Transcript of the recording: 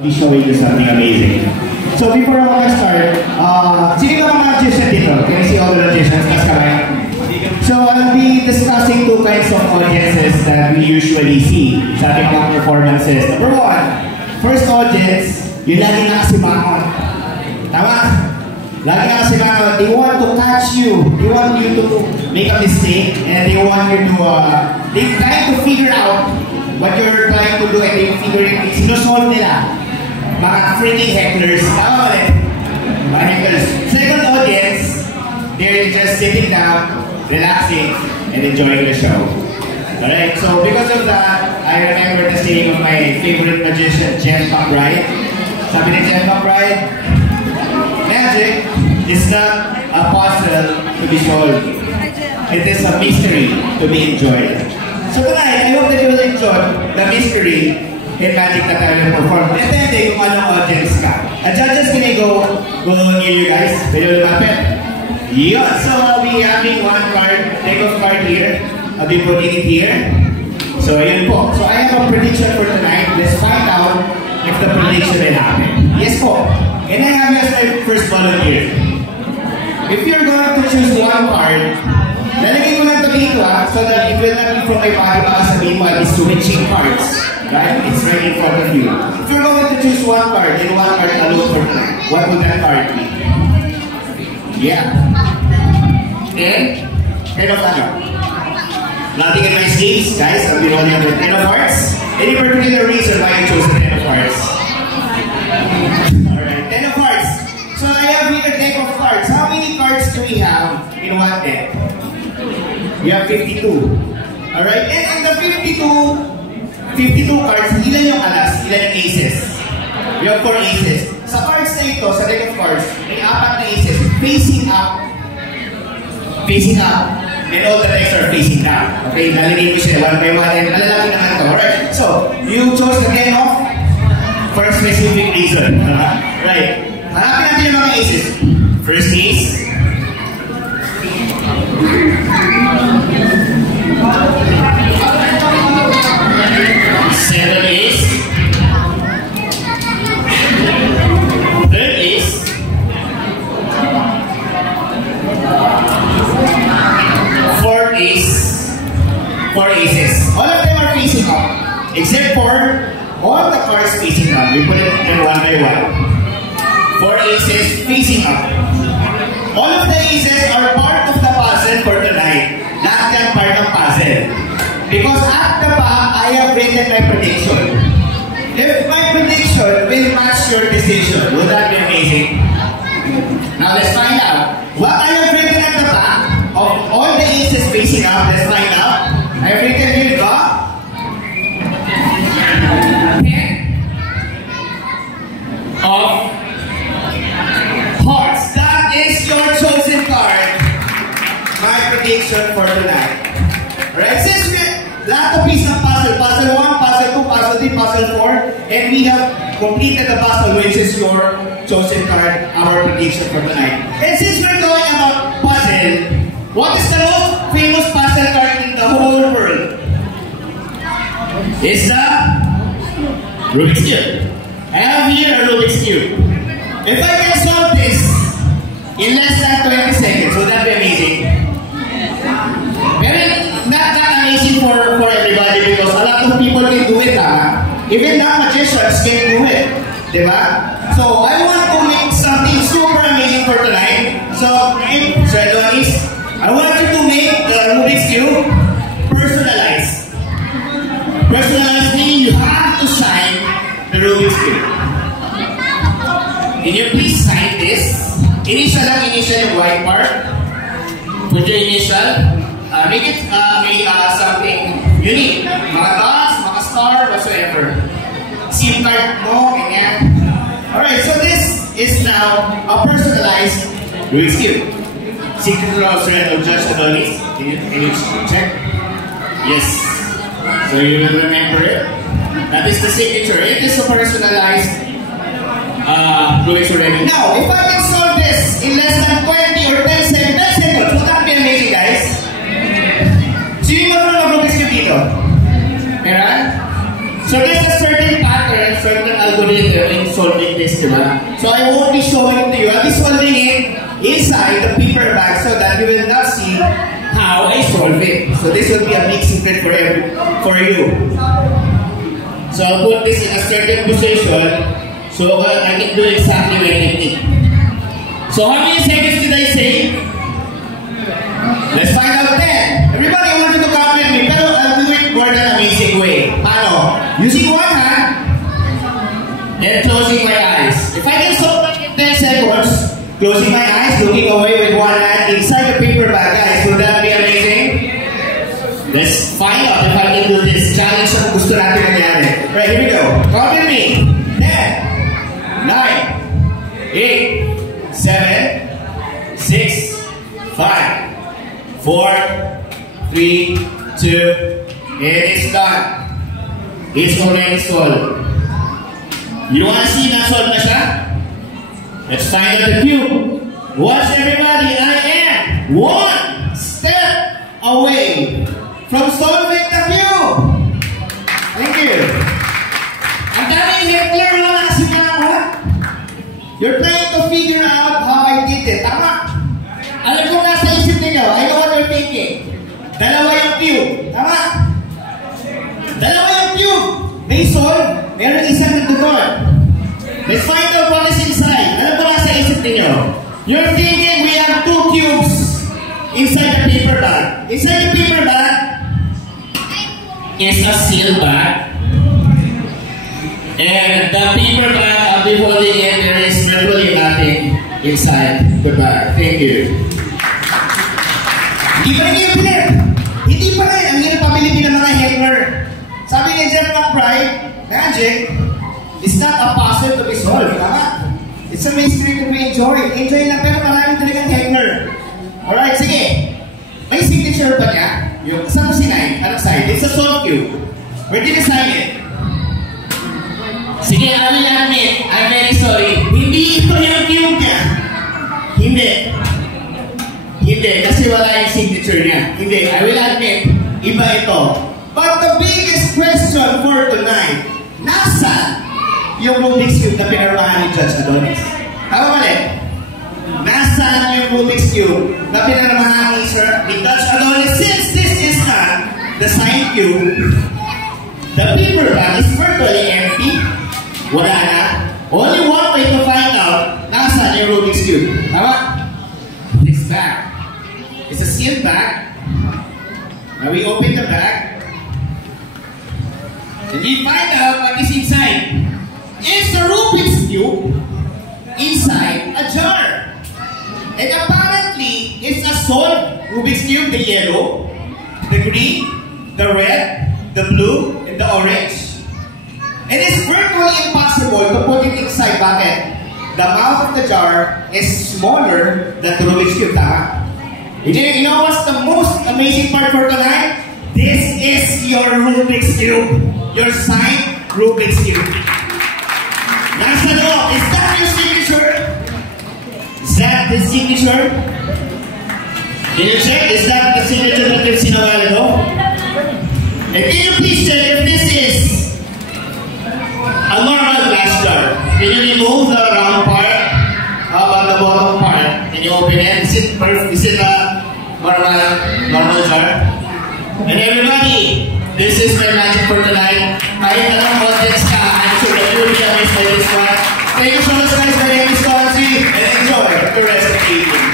Be showing you something amazing. So before I start, sino ka mga magician dito? Can I see all the magicians? That's correct. So I'll be discussing two kinds of audiences that we usually see sa ating mga performances. Number one, first audience, yung lagi nakasimangon. Tama? Lagi nakasimangon. They want to catch you. They want you to make a mistake and they want you to, they try to figure out what you're trying to do and they figure it, sinusolve nila. Mga freaking hecklers. Tama ulit. Mga hecklers. Second audience, they're just sitting down, relaxing, and enjoying the show. Alright, so because of that, I remember the saying of my favorite magician, Jen McBride. Sabi ni Jen McBride, magic is not a puzzle to be solved. It is a mystery to be enjoyed. So tonight, I hope that you will enjoy the mystery in magic that I will perform. Depende kung anong audience ka. Judges, can I go near you guys? Pwede mo lumapit? Yeah, so I'll be having one card, take off card here. I'll be putting it here. So yun po. So I have a prediction for tonight. Let's find out if the prediction will happen. Yes po. Can I have you as my first volunteer? If you're going to choose one card, lalagay ko lang ito dito so that it will not be from my body baka sabihin mo I'll be switching cards. Right? It's right in front of you. If you're going to choose one card and one card alone for tonight, what would that card be? Yeah. And? Ten of ano? Nothing in my sleeves, guys. I'll be rolling under 10 of hearts. Any particular reason why you chose the 10 of hearts? Alright, 10 of hearts. So I have here a deck of cards. How many cards do we have in one deck? We have 52. Alright, and in the 52 cards, ilan yung alas, ilan yung aces? We have 4 aces. Sa cards na ito, sa deck of cards, may 4 na aces facing up, and all the decks are facing down. Okay, lalagay ko siya one by one, and malalaki naman ito. Alright, so, you chose the game of for a specific reason. Right, hanapin natin yung mga aces. First ace. Second ace. Third ace. Fourth ace. 4 aces. All of them are facing up, except for all the cards facing down. We put it in one by one. 4 aces facing up. All of the aces are part of the puzzle for tonight. Lahat yan part of puzzle. Because at the back, I have written my prediction. If my prediction will match your decision, would that be amazing? Now let's find out. What I have written at the back of all the aces facing up, let's find out. I have written here the 10 of hearts. That is your chosen card. My prediction for tonight. Alright, since lahat of piece ng puzzle, puzzle 1, puzzle 2, puzzle 3, puzzle 4, and we have completed the puzzle, which is your chosen card, our prediction for tonight. And since we're going about puzzle, what is the most famous puzzle card in the whole world? It's the Rubik's Cube. I have here a Rubik's Cube. If I can solve this in less than 20 seconds, would that be amazing? Not that amazing for everybody because a lot of people can do it, even non-magicians can do it, diba? So I want to make something super amazing for tonight. So Adonis, I want you to make the Rubik's Cube personalized. Personalized meaning you have to sign the Rubik's Cube. Can you please sign this? Initial lang, initial yung white part. Put your initial. Make it something unique. Mga dots, mga star, whatsoever. SIM card mo, ganyan. Alright, so this is now a personalized Rubik's Cube. Signature of Judge Adonis. Can you check? Yes. So you will remember it. That is the signature. It is a personalized Rubik's already. Now, if I can solve this in less than 20 or 10 seconds, would that be amazing, guys? Sino mo na Rubik's Cube dito? Meron? So there's a certain pattern, certain algorithm bago dito yung solving this, diba? So I won't be showing it to you. I'll be solving it inside the paper bag so that you will not see how I solve it. So this will be a big secret for you. So I'll put this in a certain position so I can do exactly my technique. So how many seconds did I say? Let's find out 10. Everybody wants to copy me, pero I'll do it more than amazing way. Paano? Using one hand and closing my eyes. If I can solve it in 10 seconds, closing my eyes, looking away with one hand inside the paper bag, guys, would that be amazing? Let's find out if I can do this challenge na gusto natin nangyari. Right, here we go. Copy me. 10, 9, 8, 7, 6, 5, 4, 3, 2, and it's done. It's already solved. You want to see na solved na siya? Let's find out the cube. Watch everybody, I am one step away from solving the cube. Thank you. Ang daming Hitler mo na kasi nga, what? You're trying to figure out how I did it. Tama. Alam ko nasa isip ninyo. I know what you're thinking. Dalawa yung cube. Tama. Dalawa yung cube. They solve. Meron isang nagdukod. Let's find out what is inside. Alam ko nasa isip ninyo. You're thinking we have two cubes inside the paper bag. Inside the paper bag is a seal bag. And the paper bag, I'll be holding it. There is virtually nothing inside the bag. Thank you. Hindi pa rin yung pinip. Hindi pa rin. Ang hirap pamilipin ng mga Hitler. Sabi ni Jeff McBride, magic is not a puzzle to be solved. Tama? It's a mystery to be enjoyed. Enjoy lang, pero maraming talagang Hitler. Alright, sige. May signature pa niya. Yung, saan mo sinay? Anong side? It's a solve cube. Where did you sign it? Sige, amin. I'm very sorry. Hindi ito yung cube niya. Hindi. Kasi wala yung signature niya. Hindi. I will admit, iba ito. But the biggest question for tonight, nasa yung Rubik's Cube na pinarmahan ni Judge Adonis? Tama mali? Nasaan yung Rubik's Cube na pinarmahan ni Judge Adonis? Since this is not the signed cube, the paper bag is virtually empty. Wala na. Only one way to find out nasaan yung Rubik's Cube. Tama? This bag. It's a sealed bag. Now we open the bag. And we find out what is inside. It's a Rubik's Cube inside a jar. And apparently, it's a solved Rubik's Cube, the yellow, the green, the red, the blue, and the orange. And it's virtually impossible to put it inside. Bakit? The mouth of the jar is smaller than the Rubik's Cube. Tama? You know what's the most amazing part for tonight? This is your Rubik's Cube. Your signed Rubik's Cube. Nasa loob. Is that your signature? Is that the signature? Can you check? Is that the signature that you've seen a while ago? And can you please check if this is a normal glass jar? Can you remove the round part? How about the bottom part? Can you open it? Is it perfect? Is it a normal jar? And everybody, this is my magic for tonight. Kahit anong audience ka, I'm sure that you'll be amazed by this one. Thank you so much guys. My name is Conzi, and enjoy the rest of the evening.